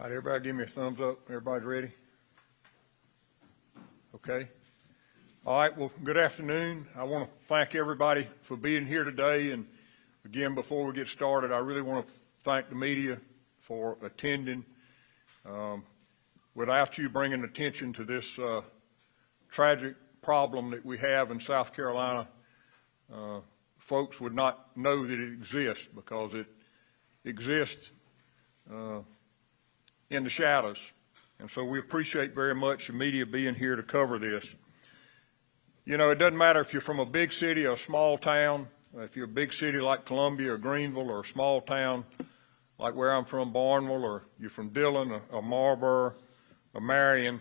All right, everybody give me a thumbs up. Everybody's ready? Okay. All right, well, good afternoon. I want to thank everybody for being here today. And again, before we get started, I really want to thank the media for attending. Without you bringing attention to this tragic problem that we have in South Carolina, folks would not know that it exists, because it exists in the shadows. And so we appreciate very much the media being here to cover this. You know, it doesn't matter if you're from a big city or a small town. If you're a big city like Columbia or Greenville, or a small town like where I'm from, Barnwell, or you're from Dillon or Marlboro or Marion,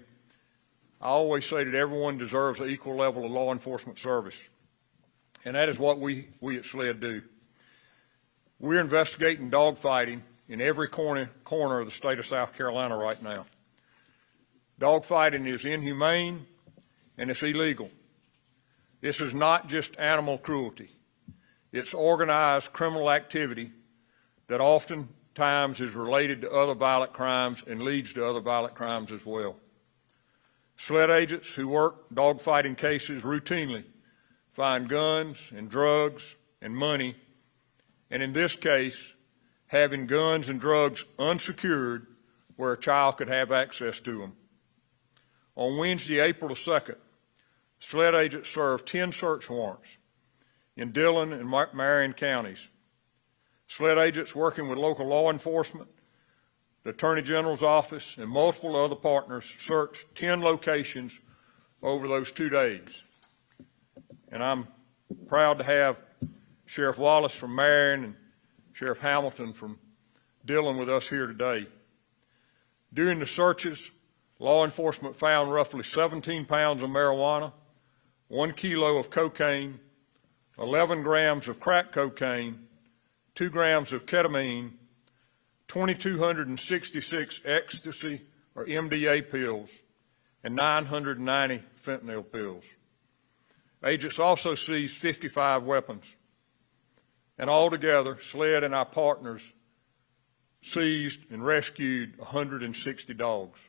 I always say that everyone deserves an equal level of law enforcement service. And that is what we at SLED do. We're investigating dogfighting in every corner of the state of South Carolina right now. Dogfighting is inhumane and it's illegal. This is not just animal cruelty. It's organized criminal activity that oftentimes is related to other violent crimes and leads to other violent crimes as well. SLED agents who work dogfighting cases routinely find guns and drugs and money, and in this case, having guns and drugs unsecured where a child could have access to them. On Wednesday, April the 2nd, SLED agents served 10 search warrants in Dillon and Marion counties. SLED agents working with local law enforcement, the Attorney General's office, and multiple other partners searched 10 locations over those 2 days. And I'm proud to have Sheriff Wallace from Marion and Sheriff Hamilton from Dillon with us here today. During the searches, law enforcement found roughly 17 pounds of marijuana, 1 kilo of cocaine, 11 grams of crack cocaine, 2 grams of ketamine, 2,266 ecstasy or MDA pills, and 990 fentanyl pills. Agents also seized 55 weapons. And altogether, SLED and our partners seized and rescued 160 dogs.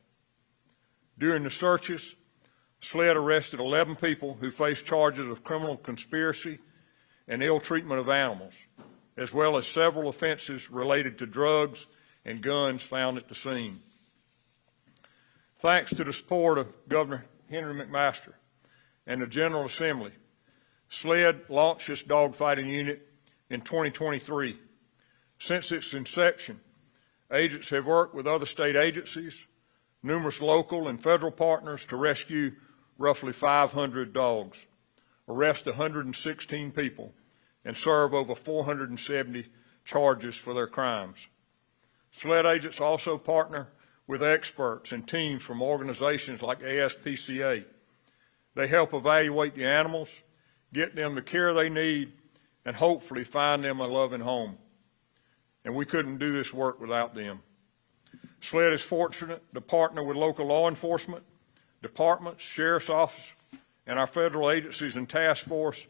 During the searches, SLED arrested 11 people who faced charges of criminal conspiracy and ill treatment of animals, as well as several offenses related to drugs and guns found at the scene. Thanks to the support of Governor Henry McMaster and the General Assembly, SLED launched this dogfighting unit in 2023. Since its inception, agents have worked with other state agencies, numerous local and federal partners to rescue roughly 500 dogs, arrest 116 people, and serve over 470 charges for their crimes. SLED agents also partner with experts and teams from organizations like ASPCA. They help evaluate the animals, get them the care they need, and hopefully find them a loving home. And we couldn't do this work without them. SLED is fortunate to partner with local law enforcement, departments, sheriff's office, and our federal agencies and task force,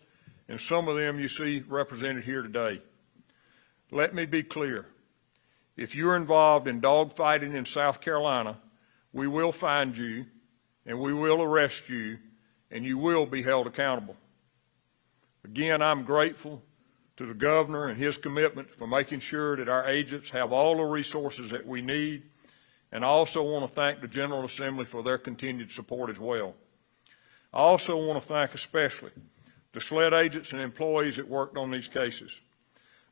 and some of them you see represented here today. Let me be clear. If you're involved in dogfighting in South Carolina, we will find you, and we will arrest you, and you will be held accountable. Again, I'm grateful to the governor and his commitment for making sure that our agents have all the resources that we need, and I also want to thank the General Assembly for their continued support as well. I also want to thank especially the SLED agents and employees that worked on these cases.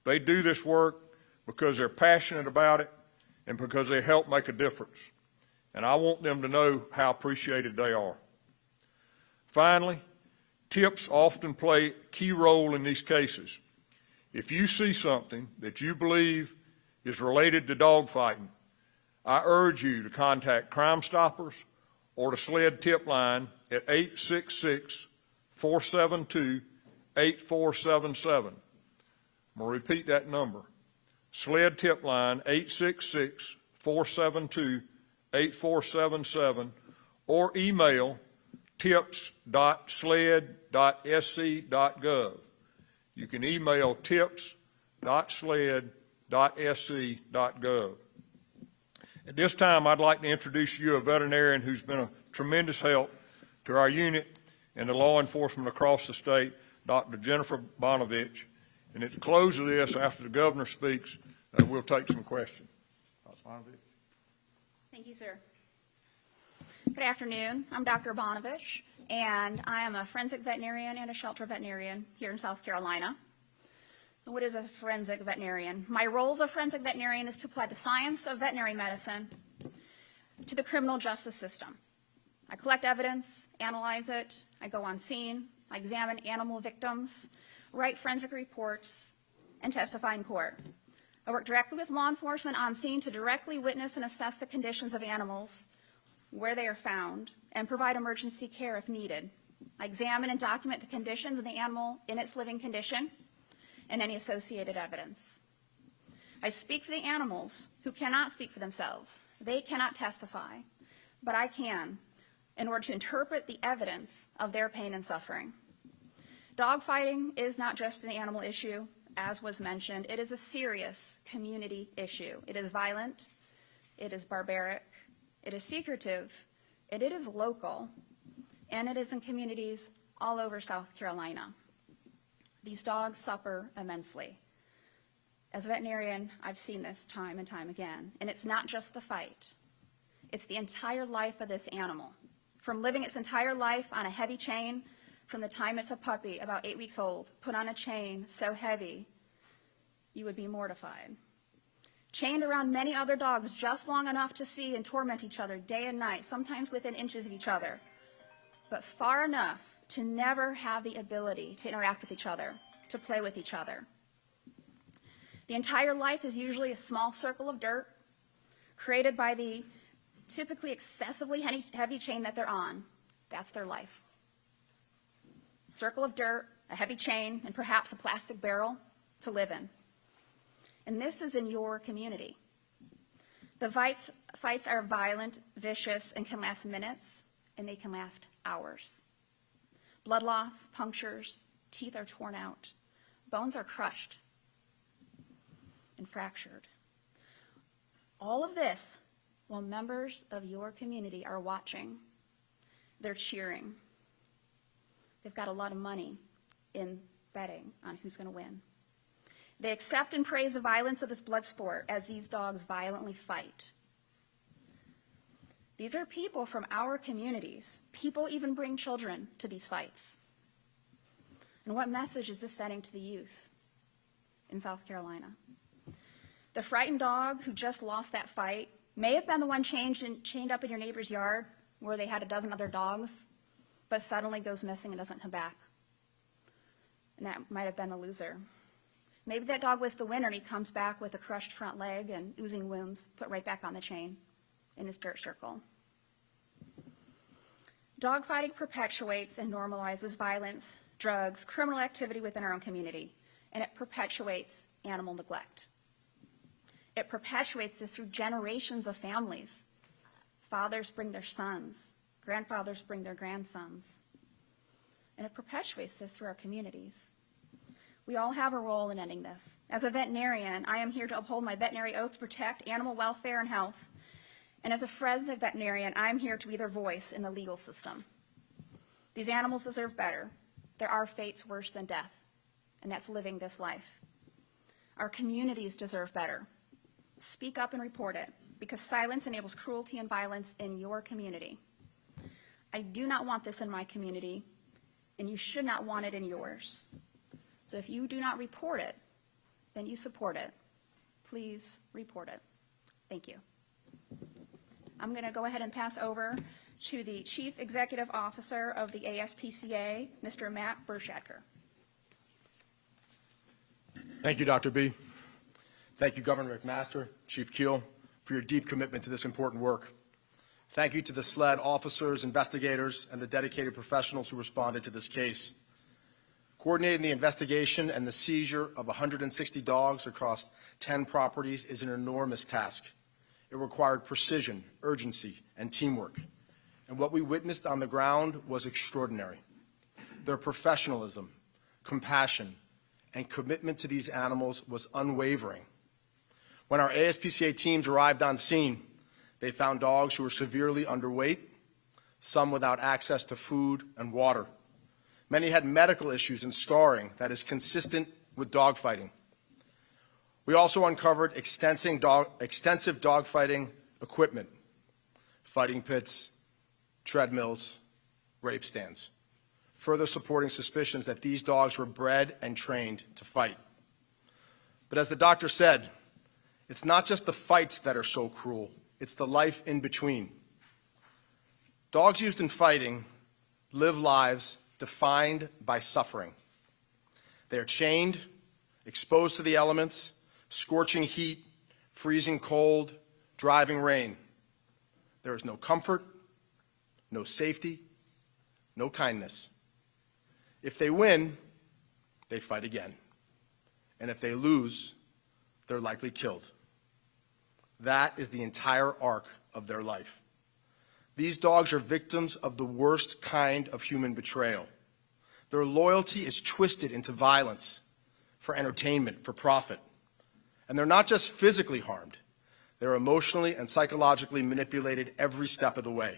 They do this work because they're passionate about it and because they help make a difference, and I want them to know how appreciated they are. Finally, tips often play a key role in these cases. If you see something that you believe is related to dogfighting, I urge you to contact Crime Stoppers or the SLED tip line at 866-472-8477. I'm going to repeat that number. SLED tip line 866-472-8477, or email tips.sled.sc.gov. You can email tips.sled.sc.gov. At this time, I'd like to introduce you a veterinarian who's been a tremendous help to our unit and to law enforcement across the state, Dr. Jennifer Bonovich. And at the close of this, after the governor speaks, we'll take some questions. Dr. Bonovich. Thank you, sir. Good afternoon. I'm Dr. Bonovich, and I am a forensic veterinarian and a shelter veterinarian here in South Carolina. What is a forensic veterinarian? My role as a forensic veterinarian is to apply the science of veterinary medicine to the criminal justice system. I collect evidence, analyze it, I go on scene, I examine animal victims, write forensic reports, and testify in court. I work directly with law enforcement on scene to directly witness and assess the conditions of animals, where they are found, and provide emergency care if needed. I examine and document the conditions of the animal in its living condition and any associated evidence. I speak for the animals who cannot speak for themselves. They cannot testify, but I can, in order to interpret the evidence of their pain and suffering. Dogfighting is not just an animal issue, as was mentioned. It is a serious community issue. It is violent, it is barbaric, it is secretive, and it is local, and it is in communities all over South Carolina. These dogs suffer immensely. As a veterinarian, I've seen this time and time again, and it's not just the fight. It's the entire life of this animal. From living its entire life on a heavy chain, from the time it's a puppy, about 8 weeks old, put on a chain so heavy, you would be mortified. Chained around many other dogs just long enough to see and torment each other day and night, sometimes within inches of each other, but far enough to never have the ability to interact with each other, to play with each other. The entire life is usually a small circle of dirt created by the typically excessively heavy chain that they're on. That's their life. Circle of dirt, a heavy chain, and perhaps a plastic barrel to live in. And this is in your community. The fights are violent, vicious, and can last minutes, and they can last hours. Blood loss, punctures, teeth are torn out, bones are crushed and fractured. All of this while members of your community are watching. They're cheering. They've got a lot of money in betting on who's going to win. They accept and praise the violence of this blood sport as these dogs violently fight. These are people from our communities. People even bring children to these fights. And what message is this sending to the youth in South Carolina? The frightened dog who just lost that fight may have been the one chained up in your neighbor's yard where they had a dozen other dogs, but suddenly goes missing and doesn't come back. And that might have been the loser. Maybe that dog was the winner and he comes back with a crushed front leg and oozing wounds put right back on the chain in his dirt circle. Dogfighting perpetuates and normalizes violence, drugs, criminal activity within our own community, and it perpetuates animal neglect. It perpetuates this through generations of families. Fathers bring their sons, grandfathers bring their grandsons, and it perpetuates this through our communities. We all have a role in ending this. As a veterinarian, I am here to uphold my veterinary oath to protect animal welfare and health. And as a forensic veterinarian, I'm here to be their voice in the legal system. These animals deserve better. There are fates worse than death, and that's living this life. Our communities deserve better. Speak up and report it, because silence enables cruelty and violence in your community. I do not want this in my community, and you should not want it in yours. So if you do not report it, then you support it. Please report it. Thank you. I'm going to go ahead and pass over to the Chief Executive Officer of the ASPCA, Mr. Matt Burschadker. Thank you, Dr. B. Thank you, Governor McMaster, Chief Keel, for your deep commitment to this important work. Thank you to the SLED officers, investigators, and the dedicated professionals who responded to this case. Coordinating the investigation and the seizure of 160 dogs across 10 properties is an enormous task. It required precision, urgency, and teamwork. And what we witnessed on the ground was extraordinary. Their professionalism, compassion, and commitment to these animals was unwavering. When our ASPCA teams arrived on scene, They found dogs who were severely underweight, some without access to food and water. Many had medical issues and scarring that is consistent with dogfighting. We also uncovered extensive dogfighting equipment, fighting pits, treadmills, rape stands, further supporting suspicions that these dogs were bred and trained to fight. But as the doctor said, it's not just the fights that are so cruel, it's the life in between. Dogs used in fighting live lives defined by suffering. They are chained, exposed to the elements, scorching heat, freezing cold, driving rain. There is no comfort, no safety, no kindness. If they win, they fight again. And if they lose, they're likely killed. That is the entire arc of their life. These dogs are victims of the worst kind of human betrayal. Their loyalty is twisted into violence for entertainment, for profit. And they're not just physically harmed, they're emotionally and psychologically manipulated every step of the way.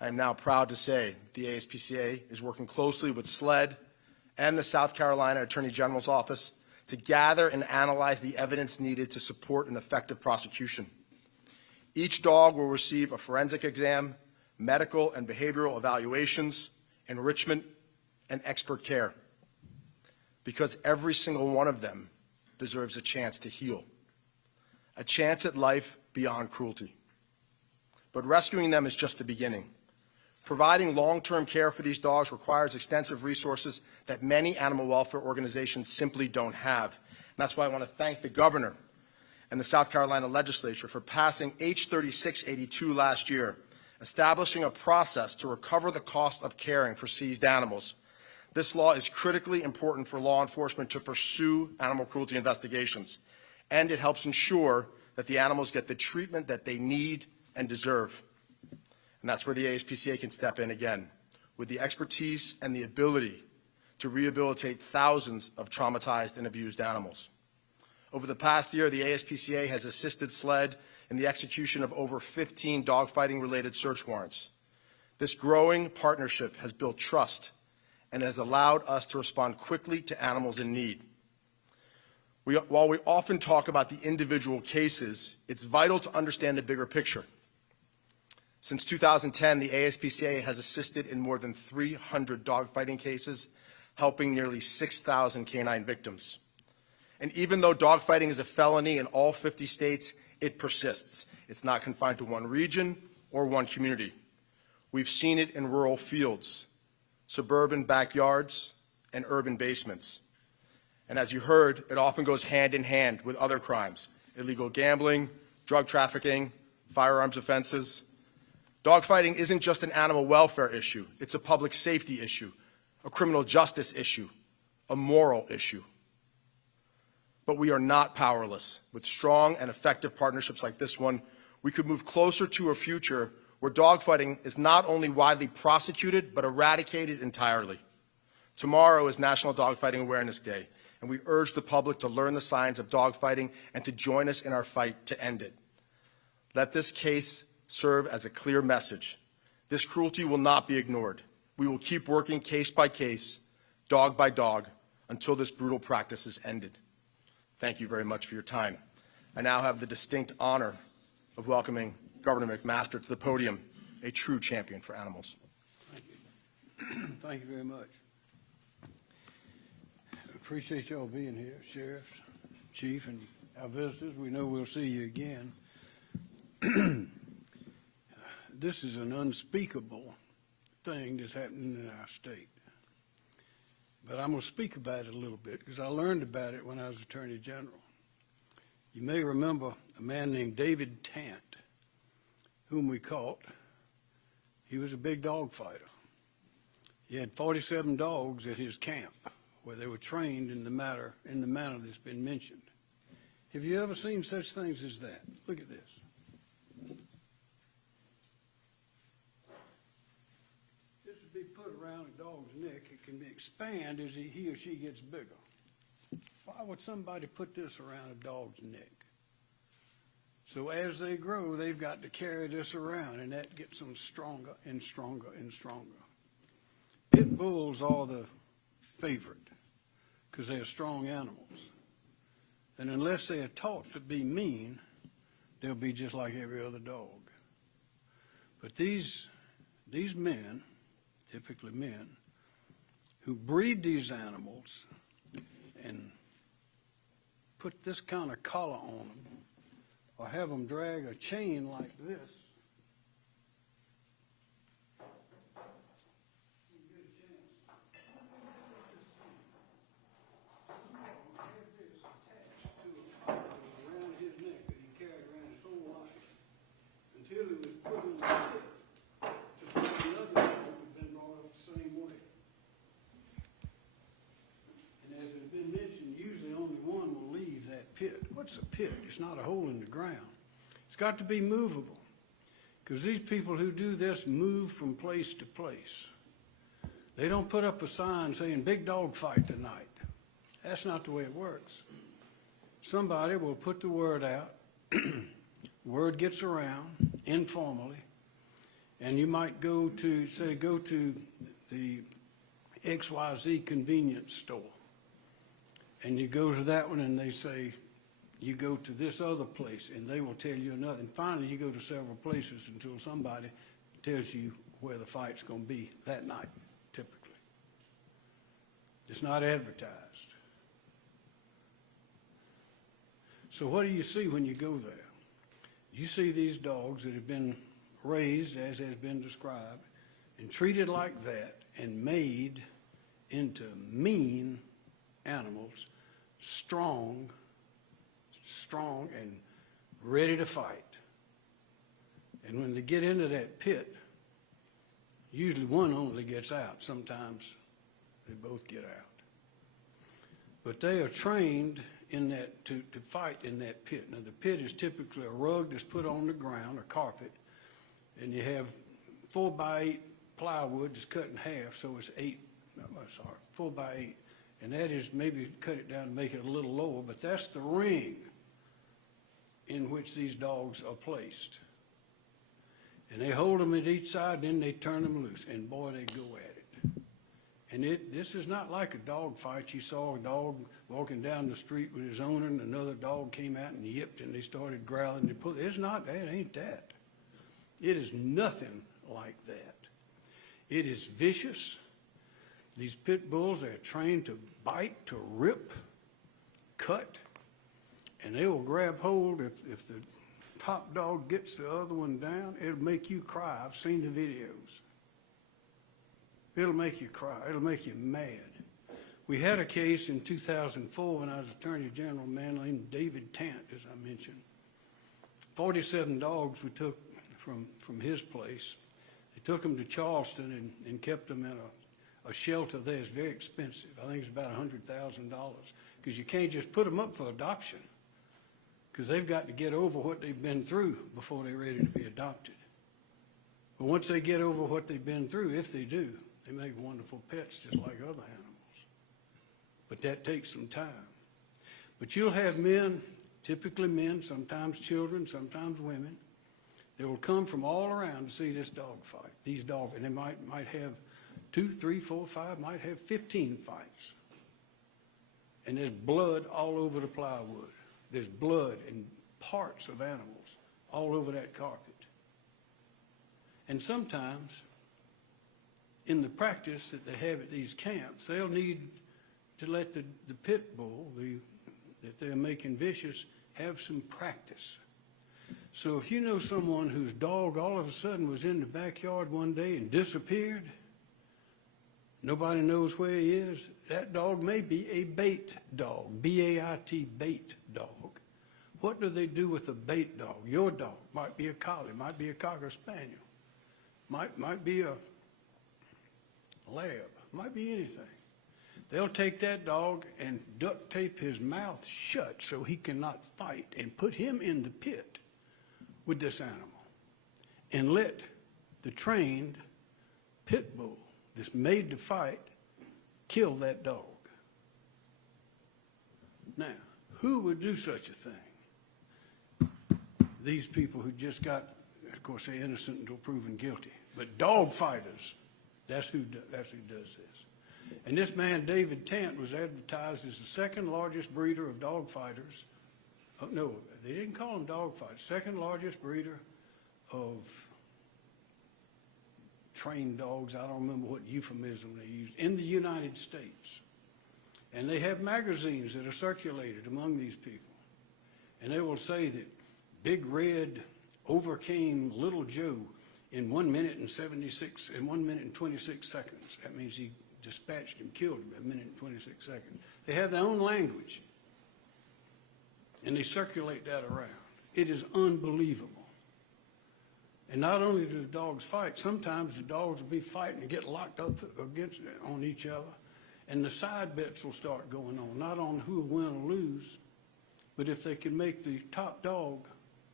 I am now proud to say the ASPCA is working closely with SLED and the South Carolina Attorney General's Office to gather and analyze the evidence needed to support an effective prosecution. Each dog will receive a forensic exam, medical and behavioral evaluations, enrichment, and expert care, because every single one of them deserves a chance to heal, a chance at life beyond cruelty. But rescuing them is just the beginning. Providing long-term care for these dogs requires extensive resources that many animal welfare organizations simply don't have. And that's why I want to thank the governor and the South Carolina legislature for passing H. 3682 last year, establishing a process to recover the cost of caring for seized animals. This law is critically important for law enforcement to pursue animal cruelty investigations, and it helps ensure that the animals get the treatment that they need and deserve. And that's where the ASPCA can step in again, with the expertise and the ability to rehabilitate thousands of traumatized and abused animals. Over the past year, the ASPCA has assisted SLED in the execution of over 15 dogfighting-related search warrants. This growing partnership has built trust and has allowed us to respond quickly to animals in need. While we often talk about the individual cases, it's vital to understand the bigger picture. Since 2010, the ASPCA has assisted in more than 300 dogfighting cases, helping nearly 6,000 canine victims. And even though dogfighting is a felony in all 50 states, it persists. It's not confined to one region or one community. We've seen it in rural fields, suburban backyards, and urban basements. And as you heard, it often goes hand in hand with other crimes: illegal gambling, drug trafficking, firearms offenses. Dogfighting isn't just an animal welfare issue. It's a public safety issue, a criminal justice issue, a moral issue. But we are not powerless. With strong and effective partnerships like this one, we could move closer to a future where dogfighting is not only widely prosecuted, but eradicated entirely. Tomorrow is National Dogfighting Awareness Day, and we urge the public to learn the signs of dogfighting and to join us in our fight to end it. Let this case serve as a clear message. This cruelty will not be ignored. We will keep working case by case, dog by dog, until this brutal practice is ended. Thank you very much for your time. I now have the distinct honor of welcoming Governor McMaster to the podium, a true champion for animals. Thank you. Thank you very much. Appreciate y'all being here, Sheriff, Chief, and our visitors. We know we'll see you again. This is an unspeakable thing that's happening in our state. But I'm going to speak about it a little bit because I learned about it when I was Attorney General. You may remember a man named David Tant, whom we caught. He was a big dog fighter. He had 47 dogs at his camp where they were trained in the manner that's been mentioned. Have you ever seen such things as that? Look at this. This would be put around a dog's neck. It can expand as he or she gets bigger. Why would somebody put this around a dog's neck? So as they grow, they've got to carry this around, and that gets them stronger and stronger and stronger. Pit bulls are the favorite because they're strong animals. And unless they are taught to be mean, they'll be just like every other dog. But these men, typically men, who breed these animals and put this kind of collar on them, or have them drag a chain like this, around his neck that he carried around his whole life until he was put in the pit to put another dog who'd been brought up the same way. And as has been mentioned, usually only one will leave that pit. What's a pit? It's not a hole in the ground. It's got to be movable, because these people who do this move from place to place. They don't put up a sign saying, "Big dog fight tonight." That's not the way it works. Somebody will put the word out, word gets around informally, and you might go to the XYZ convenience store, and you go to that one and they say, you go to this other place, and they will tell you another. And finally, you go to several places until somebody tells you where the fight's going to be that night, typically. It's not advertised. So what do you see when you go there? You see these dogs that have been raised, as has been described, and treated like that, and made into mean animals, strong and ready to fight. And when they get into that pit, usually one only gets out. Sometimes they both get out. But they are trained in that to fight in that pit. Now the pit is typically a rug that's put on the ground, a carpet, and you have 4x8 plywood that's cut in half, so it's 4x8. And that is, maybe cut it down to make it a little lower, but that's the ring in which these dogs are placed. And they hold them at each side, and then they turn them loose, and boy, they go at it. And this is not like a dog fight. You saw a dog walking down the street with his owner, and another dog came out and yipped, and they started growling. It's not that, it ain't that. It is nothing like that. It is vicious. These pit bulls are trained to bite, to rip, cut, and they will grab hold. If the top dog gets the other one down, it'll make you cry. I've seen the videos. It'll make you cry. It'll make you mad. We had a case in 2004 when I was Attorney General, a man named David Tant, as I mentioned. 47 dogs we took from his place. They took them to Charleston and kept them in a shelter there. It's very expensive. I think it's about $100,000, because you can't just put them up for adoption, because they've got to get over what they've been through before they're ready to be adopted. But once they get over what they've been through, if they do, they make wonderful pets just like other animals. But that takes some time. But you'll have men, typically men, sometimes children, sometimes women, they will come from all around to see this dog fight. These dogs, and they might have 2, 3, 4, 5, might have 15 fights. And there's blood all over the plywood. There's blood and parts of animals all over that carpet. And sometimes, in the practice that they have at these camps, they'll need to let the pit bull that they're making vicious have some practice. So if you know someone whose dog all of a sudden was in the backyard one day and disappeared, nobody knows where he is, that dog may be a bait dog, B-A-I-T, bait dog. What do they do with a bait dog? Your dog might be a collie, might be a cocker spaniel, might be a lab, might be anything. They'll take that dog and duct tape his mouth shut so he cannot fight, and put him in the pit with this animal, and let the trained pit bull that's made to fight kill that dog. Now, who would do such a thing? these people who just got, of course, they're innocent until proven guilty. But dog fighters, that's who does this. And this man, David Tant, was advertised as the second largest breeder of dog fighters. Oh, no, they didn't call him dog fighters. Second largest breeder of trained dogs. I don't remember what euphemism they used in the United States. And they have magazines that are circulated among these people. And they will say that Big Red overcame Little Joe in 1 minute and 26 seconds. That means he dispatched him, killed him in 1 minute and 26 seconds. They have their own language. And they circulate that around. It is unbelievable. And not only do the dogs fight, sometimes the dogs will be fighting and get locked up on each other. And the side bets will start going on, not on who will win or lose, but if they can make the top dog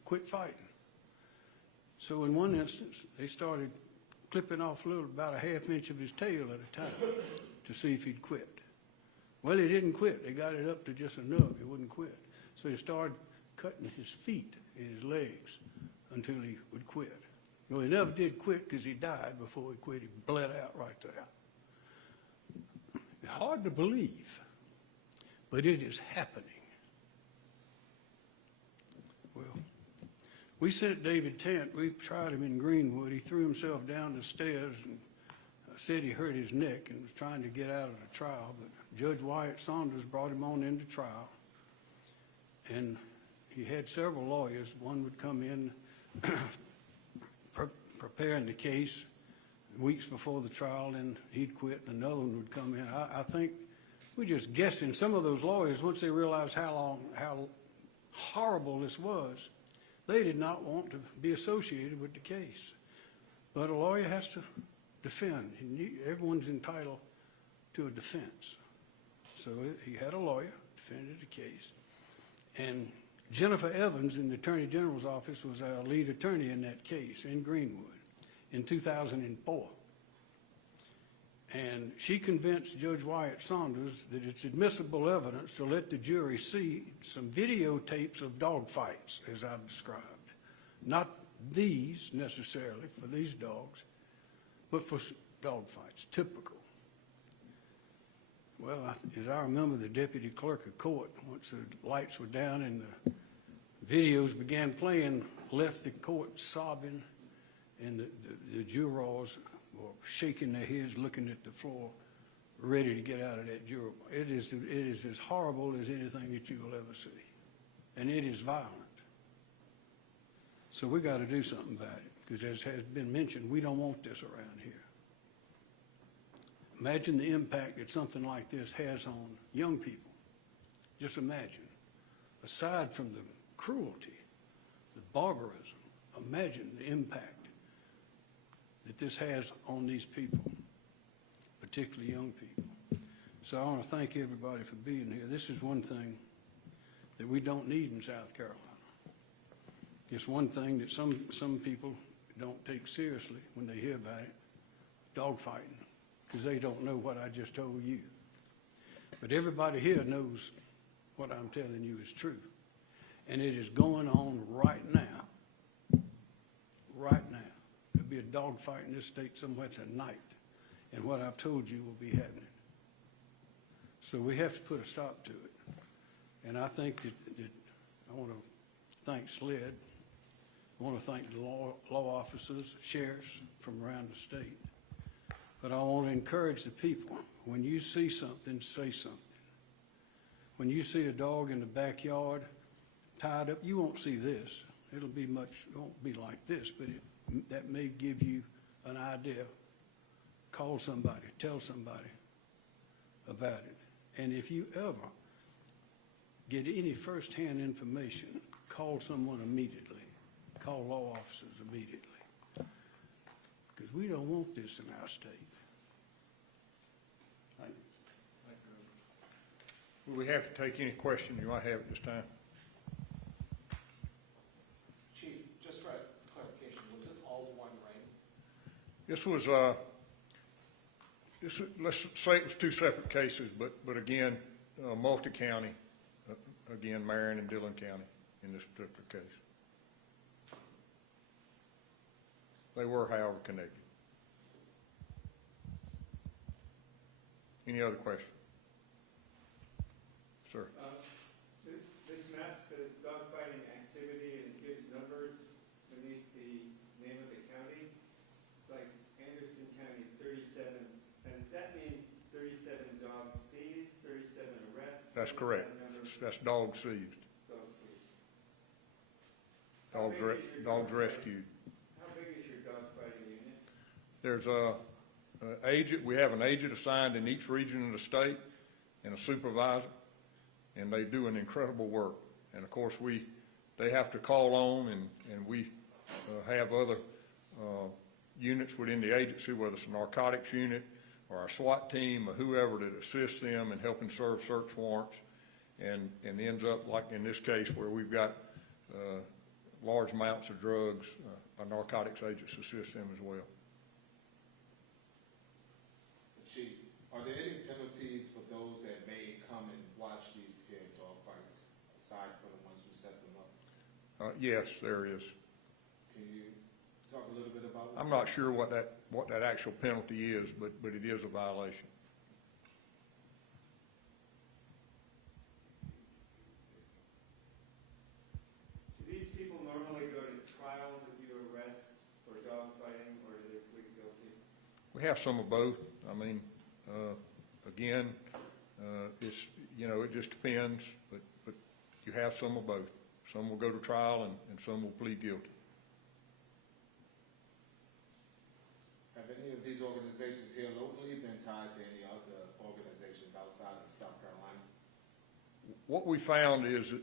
quit fighting. So in one instance, they started clipping off about a half inch of his tail at a time to see if he'd quit. Well, he didn't quit. They got it up to just a nub. He wouldn't quit. So they started cutting his feet and his legs until he would quit. Well, he never did quit because he died before he quit. He bled out right there. It's hard to believe, but it is happening. Well, we sent David Tant. We tried him in Greenwood. He threw himself down the stairs and said he hurt his neck and was trying to get out of the trial. But Judge Wyatt Saunders brought him on into trial. And he had several lawyers. One would come in preparing the case weeks before the trial, and he'd quit, and another one would come in. I think we're just guessing. Some of those lawyers, once they realized how horrible this was, they did not want to be associated with the case. But a lawyer has to defend. Everyone's entitled to a defense. So he had a lawyer, defended the case. And Jennifer Evans in the Attorney General's office was our lead attorney in that case in Greenwood in 2004. And she convinced Judge Wyatt Saunders that it's admissible evidence to let the jury see some videotapes of dog fights, as I've described. Not these necessarily for these dogs, but for dog fights, typical. Well, as I remember, the deputy clerk of court, once the lights were down and the videos began playing, left the court sobbing, and the jurors were shaking their heads, looking at the floor, ready to get out of that juror. It is as horrible as anything that you will ever see, and it is violent. So we got to do something about it, because as has been mentioned, we don't want this around here. Imagine the impact that something like this has on young people. Just imagine. Aside from the cruelty, the barbarism, imagine the impact that this has on these people, particularly young people. So I want to thank everybody for being here. This is one thing that we don't need in South Carolina. It's one thing that some people don't take seriously when they hear about it, dogfighting, because they don't know what I just told you. But everybody here knows what I'm telling you is true. And it is going on right now. Right now. There'll be a dog fight in this state somewhere tonight. And what I've told you will be happening. So we have to put a stop to it. And I think that I want to thank SLED. I want to thank the law officers, sheriffs from around the state. But I want to encourage the people, when you see something, say something. When you see a dog in the backyard tied up, you won't see this. It won't be like this, but that may give you an idea. Call somebody, tell somebody about it. And if you ever get any firsthand information, call someone immediately. Call law officers immediately. Because we don't want this in our state. Thank you. Will we have to take any questions you might have at this time? Chief, just for clarification, was this all one ring? This was, let's say it was two separate cases, but again, multi-county, again, Marion and Dillon County in this particular case. however, connected. Any other question? Sir? This map says dogfighting activity and it gives numbers beneath the name of the county. Like Anderson County, 37. And does that mean 37 dogs seized, 37 arrests? That's Or is correct. that number That's dogs seized, dogs seized? dogs rescued. How big is your dogfighting unit? There's a agent, we have an agent assigned in each region of the state and a supervisor, and they do an incredible work. And of course, they have to call on, and we have other units within the agency, whether it's a narcotics unit or our SWAT team or whoever that assists them in helping serve search warrants, and ends up like in this case where we've got large amounts of drugs, our narcotics agents assist them as well. Chief, are there any penalties for those that may come and watch these scared dog fights, aside from the ones who set them up? Yes, there is. Can you talk a little bit about I'm not sure what that actual penalty is, but it is a violation. Do these people normally go to trial if you arrest for dogfighting, or do they plead guilty? We have some of both. I mean, again, it's, it just depends, but you have some of both. Some will go to trial and some will plead guilty. Have any of these organizations here locally been tied to any other organizations outside of South Carolina? What we found is that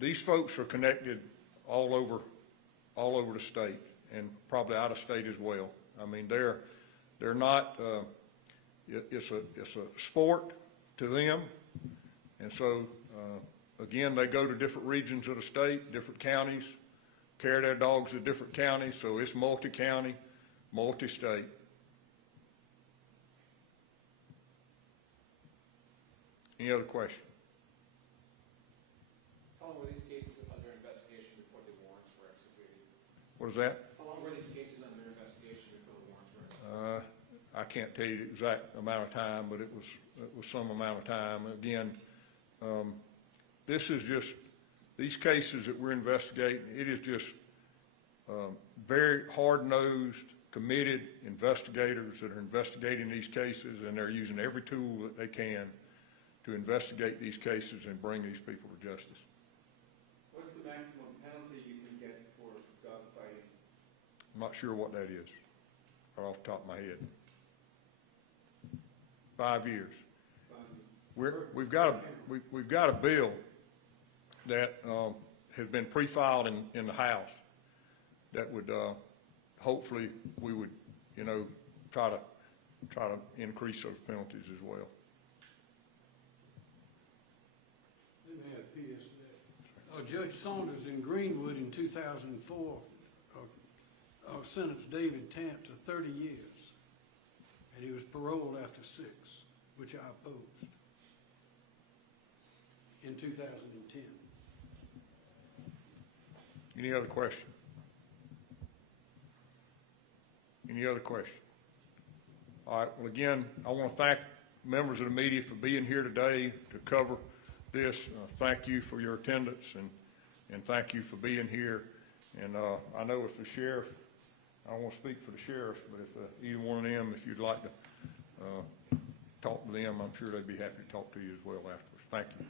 these folks are connected all over the state and probably out of state as well. I mean, they're not. It's a sport to them, and so again, they go to different regions of the state, different counties, carry their dogs to different counties. So it's multi-county, multi-state. Any other question? How long were these cases under investigation before the warrants were executed? What is that? How long were these cases under investigation before the warrants were executed? I can't tell you the exact amount of time, but it was some amount of time. Again, this is just, these cases that we're investigating, it is just very hard-nosed, committed investigators that are investigating these cases, and they're using every tool that they can to investigate these cases and bring these people to justice. What's the maximum penalty you can get for dogfighting? I'm not sure what that is, right off the top of my head. 5 years. We've got a bill that has been pre-filed in the House that would hopefully we would try to increase those penalties as well. Let me add a PS to that. Judge Saunders in Greenwood in 2004 sentenced David Tant to 30 years, and he was paroled after 6, which I opposed in 2010. Any other question? Any other question? All right, well, again, I want to thank members of the media for being here today to cover this. Thank you for your attendance, and thank you for being here. And I know if the sheriff, I don't want to speak for the sheriff, but if either one of them, if you'd like to talk to them, I'm sure they'd be happy to talk to you as well afterwards. Thank you.